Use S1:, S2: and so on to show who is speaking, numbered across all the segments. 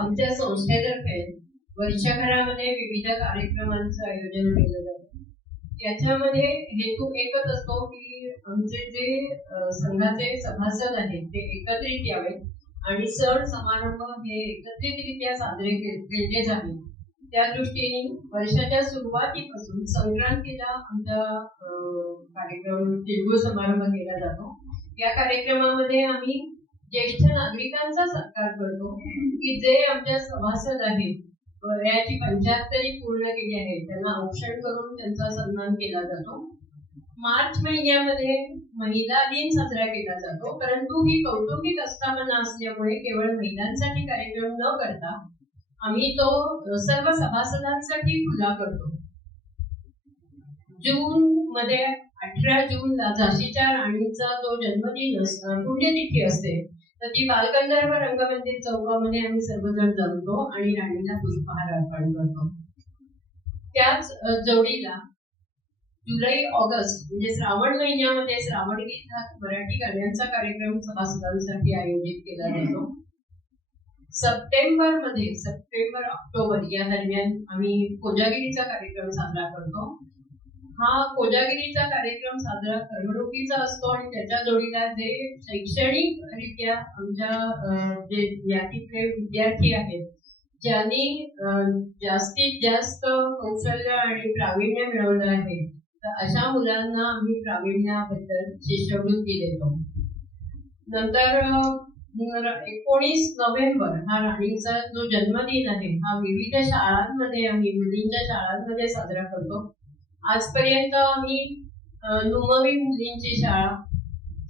S1: आमच्या संस्थेतर्फे वर्षभरामध्ये विविध कार्यक्रमांचं आयोजन केलं जातं. याच्यामध्ये हेतू एकच असतो की आमचे जे संघाचे सभासद आहेत ते एकत्रित यावेत आणि सण समारंभ हे एकत्रितरित्या साजरे केले जावे त्या दृष्टीने वर्षाच्या सुरुवातीपासून संक्रांतीला आमचा कार्यक्रम तिळगुळ समारंभ केला जातो. या कार्यक्रमामध्ये आम्ही ज्येष्ठ नागरिकांचा सत्कार करतो की जे आमच्या सभासद आहेत वयाची पंच्याहत्तरी पूर्ण केली आहे त्यांना औक्षण करून त्यांचा सन्मान केला जातो. मार्च महिन्यामध्ये महिला दिन साजरा केला जातो परंतु ही कौटुंबिक आस्थापना असल्यामुळे केवळ महिलांसाठी कार्यक्रम न करता आम्ही तो सर्व सभासदांसाठी खुला करतो. जून मध्ये अठरा जूनला झाशीच्या राणीचा जो जन्मदिन पुण्यतिथी असते. तर ती बालगंधर्व रंगमंदिर चौकामध्ये आम्ही सर्वजण जमतो आणि राणीला पुष्पहार अर्पण करतो. त्याच जोडीला जुलै ऑगस्ट म्हणजे श्रावण महिन्यामध्ये श्रावण गीत हा मराठी गाण्यांचा कार्यक्रम सभासदांसाठी आयोजित केला जातो. सप्टेंबरमध्ये सप्टेंबर ऑक्टोबर या दरम्यान आम्ही कोजागिरीचा कार्यक्रम साजरा करतो. हा कोजागिरीचा कार्यक्रम साजरा करमणुकीचा असतो आणि त्याच्या जोडीला जे शैक्षणिक रित्या आमच्या जे यादीतले विद्यार्थी आहेत ज्यांनी जास्तीत जास्त कौशल्य आणि प्रावीण्य मिळवलं आहे तर अशा मुलांना आम्ही प्रावीण्याबद्दल शिष्यवृत्ती देतो. नंतर एकोणीस नोव्हेंबर हा राणीचा जो जन्मदिन आहे हा विविध शाळांमध्ये आम्ही मुलींच्या शाळांमध्ये साजरा करतो. आजपर्यंत आम्ही नुमवी मुलींची शाळा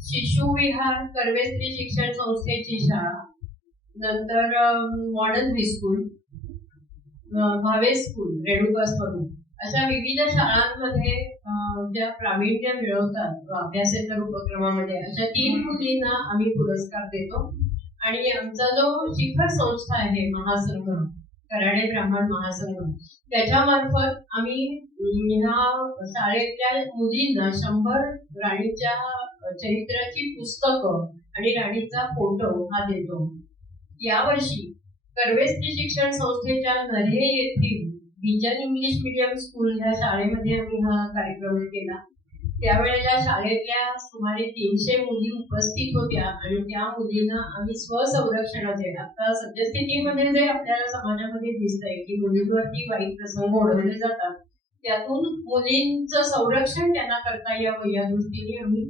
S1: शिशु विहार कर्वे स्त्री शिक्षण संस्थेची शाळा नंतर modern high school Bhave school Renuka Swarup अशा विविध शाळांमध्ये ज्या प्रावीण्य मिळवतात अभ्यासेतर उपक्रमामध्ये अशा तीन मुलींना आम्ही पुरस्कार देतो. आणि आमचा जो शिखर संस्था आहे महासंघ कराडे ब्राह्मण महासंघ त्याच्यामार्फत आम्ही शाळेतल्या मुलींना शंभर राणीच्या चरित्राची पुस्तकं आणि राणीचा फोटो हा देतो. यावर्षी कर्वेस्ती शिक्षण संस्थेच्या नरे येथील विजन इंग्लिश मिडियम स्कूल या शाळेमध्ये आम्ही हा कार्यक्रम केला. त्यावेळेला शाळेतल्या सुमारे तीनशे मुली उपस्थित होत्या आणि त्या मुलींना आम्ही स्वसंरक्षणाचे आता सद्यस्थितीमध्ये जे आपल्याला समाजामध्ये दिसतंय की मुलींवरती वाईट प्रसंग ओढवले जातात त्यातून मुलींचं संरक्षण त्यांना करता यावं. या दृष्टीने आम्ही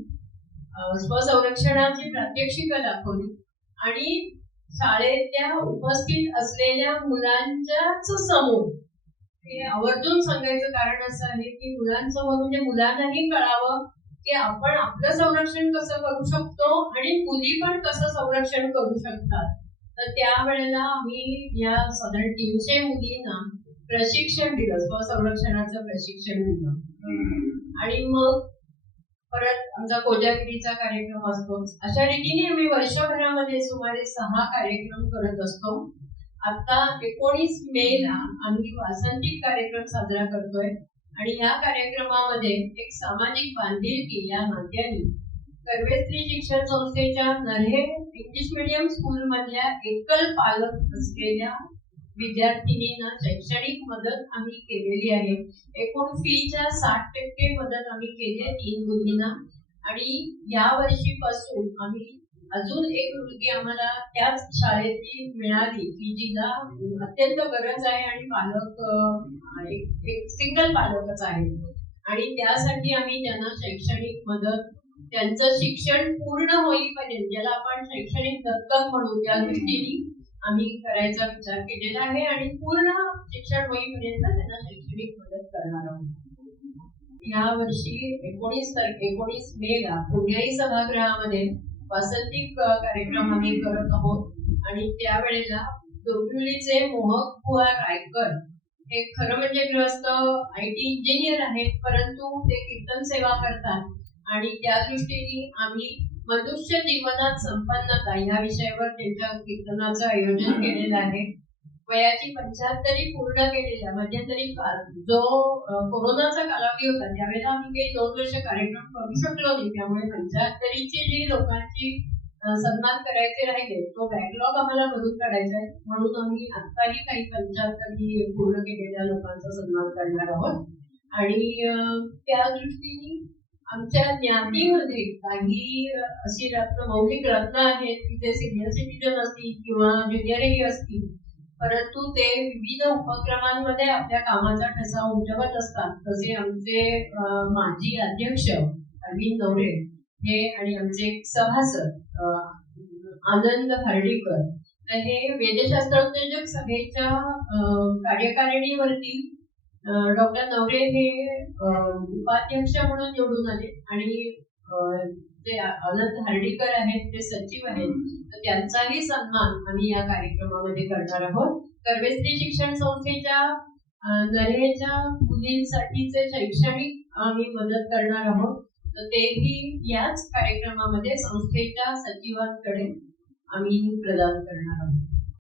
S1: स्वसंरक्षणाची प्रात्यक्षिकं दाखवली. आणि शाळेतल्या उपस्थित असलेल्या मुलांच्याच समोर हे आवर्जून सांगायचं कारण असं आहे की मुलांसमोर म्हणजे मुलांनाही कळावं की आपण आपलं संरक्षण कसं करू शकतो आणि मुली पण कसं संरक्षण करू शकतात. तर त्यावेळेला आम्ही या साधारण तीनशे मुलींना प्रशिक्षण दिलं स्वसंरक्षणाचं प्रशिक्षण दिलं. आणि मग परत आमचा कोजागिरीचा कार्यक्रम असतो. अशा रीतीने आम्ही वर्षभरामध्ये सुमारे सहा कार्यक्रम करत असतो. आता एकोणीस मे ला आम्ही वासंतिक कार्यक्रम साजरा करतोय. आणि या कार्यक्रमामध्ये एक सामाजिक बांधिलकी या नात्याने कर्वे स्त्री शिक्षण संस्थेच्या नऱ्हे इंग्लिश मिडियम स्कूल मधल्या एकल पालक असलेल्या विद्यार्थिनींना शैक्षणिक मदत आम्ही केलेली आहे. एकूण फीच्या साठ टक्के मदत आम्ही केली आहे तीन मुलींना. आणि या वर्षीपासून आम्ही अजून एक मुलगी आम्हाला त्याच शाळेतली मिळाली की जिला अत्यंत गरज आहे आणि पालक एक एक सिंगल पालकच आहे. आणि त्यासाठी आम्ही त्यांना शैक्षणिक मदत त्यांचं शिक्षण पूर्ण होईपर्यंत ज्याला आपण शैक्षणिक दत्तक म्हणू त्या दृष्टीने आम्ही करायचा विचार केलेला आहे आणि पूर्ण शिक्षण होईपर्यंत त्यांना शैक्षणिक मदत करणार आहोत. या वर्षी एकोणीस तारखे एकोणीस मे ला पुण्याई सभागृहामध्ये वासंतिक कार्यक्रम आम्ही करत आहोत. आणि त्यावेळेला डोंबिवलीचे मोहक बुवा रायकर हे खरं म्हणजे ग्रस्त आय टी इंजिनियर आहेत परंतु ते कीर्तन सेवा करतात. आणि त्या दृष्टीने आम्ही मनुष्य जीवनात संपन्नता या विषयावर त्यांच्या कीर्तनाचं आयोजन केलेलं आहे. वयाची पंच्याहत्तरी पूर्ण केलेल्या मध्यंतरी जो कोरोनाचा कालावधी होता त्यावेळेला आम्ही काही दोन वर्ष कार्यक्रम करू शकलो नाही. त्यामुळे पंच्याहत्तरीची जी लोकांची सन्मान करायचे राहिले तो बॅकलॉग आम्हाला भरून काढायचा आहे. म्हणून आम्ही आत्ताही काही पंच्याहत्तरी पूर्ण केलेल्या लोकांचा सन्मान करणार आहोत. आणि त्या दृष्टीने आमच्या ज्ञातीमध्ये काही अशी रत्न मौलिक रत्न आहेत की ते सिनियर सिटीजन असतील किंवा ज्युनियरही असतील. परंतु ते विविध उपक्रमांमध्ये आपल्या कामाचा ठसा उमटवत असतात. तसे आमचे माजी अध्यक्ष अरविंद नवरे हे आणि आमचे सभासद आनंद हर्डीकर. हे वेदशास्त्रोत्तेजक सभेच्या कार्यकारिणीवरती डॉक्टर नवरे हे उपाध्यक्ष म्हणून निवडून आले आणि जे आनंद हर्डीकर आहेत ते सचिव आहेत. तर त्यांचाही सन्मान आम्ही या कार्यक्रमामध्ये करणार आहोत. कर्वेश्री शिक्षण संस्थेच्या नरेच्या मुलींसाठीचे शैक्षणिक आम्ही मदत करणार आहोत. तर तेही याच कार्यक्रमामध्ये संस्थेच्या सचिवांकडे आम्ही प्रदान करणार आहोत.